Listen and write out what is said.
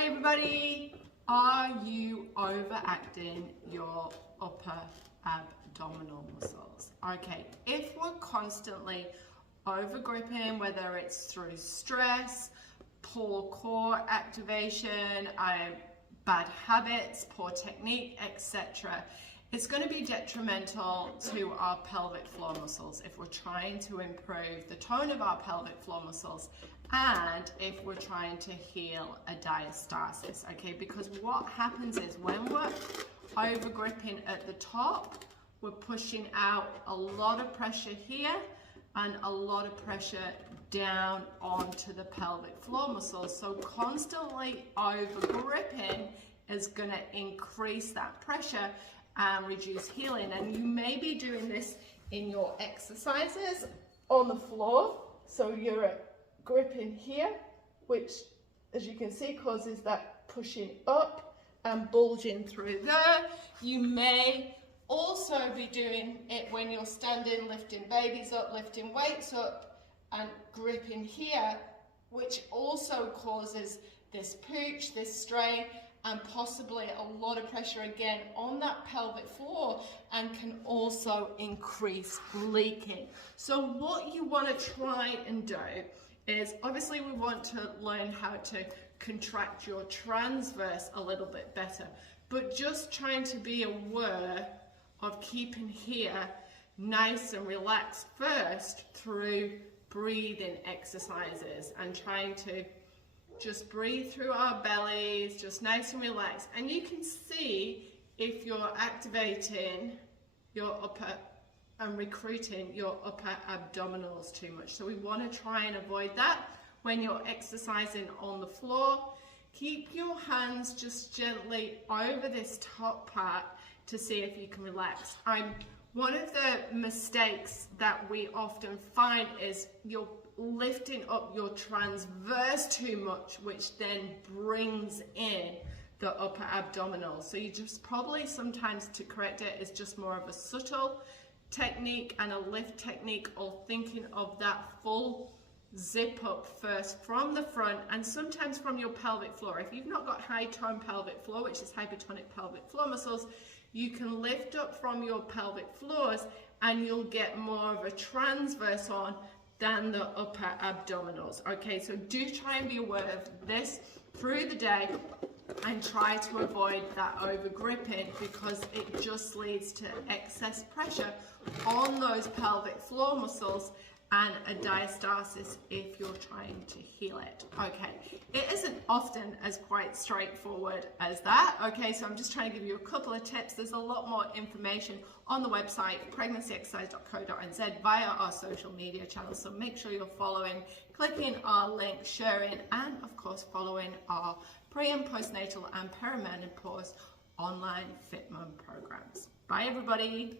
Hi everybody! Are you overacting your upper abdominal muscles? Okay, if we're constantly overgripping, whether it's through stress, poor core activation, bad habits, poor technique, etc., it's going to be detrimental to our pelvic floor muscles if we're trying to improve the tone of our pelvic floor muscles and if we're trying to heal a diastasis, okay? Because what happens is when we're overgripping at the top, we're pushing out a lot of pressure here and a lot of pressure down onto the pelvic floor muscles. So constantly overgripping is going to increase that pressure and reduce healing. And you may be doing this in your exercises on the floor. So you're gripping here, which as you can see causes that pushing up and bulging through there. You may also be doing it when you're standing, lifting babies up, lifting weights up and gripping here, which also causes this pooch, this strain, and possibly a lot of pressure again on that pelvic floor and can also increase leaking. So what you want to try and do is, obviously we want to learn how to contract your transverse a little bit better, but just trying to be aware of keeping here nice and relaxed first through breathing exercises and trying to just breathe through our bellies, just nice and relaxed. And you can see if you're activating your upper and recruiting your upper abdominals too much. So we want to try and avoid that when you're exercising on the floor. Keep your hands just gently over this top part to see if you can relax. One of the mistakes that we often find is you're lifting up your transverse too much, which then brings in the upper abdominal. So you just probably sometimes to correct it is just more of a subtle technique and a lift technique, or thinking of that full zip up first from the front and sometimes from your pelvic floor. If you've not got high tone pelvic floor, which is hypertonic pelvic floor muscles, you can lift up from your pelvic floors and you'll get more of a transverse on than the upper abdominals. Okay, so do try and be aware of this through the day and try to avoid that over gripping, because it just leads to excess pressure on those pelvic floor muscles and a diastasis if you're trying to heal it. Okay, it isn't often as quite straightforward as that. Okay, so I'm just trying to give you a couple of tips. There's a lot more information on the website pregnancyexercise.co.nz via our social media channels, so make sure you're following, clicking our link, sharing, and of course following our pre and postnatal and perimenopause online Fit Mum programs. Bye everybody.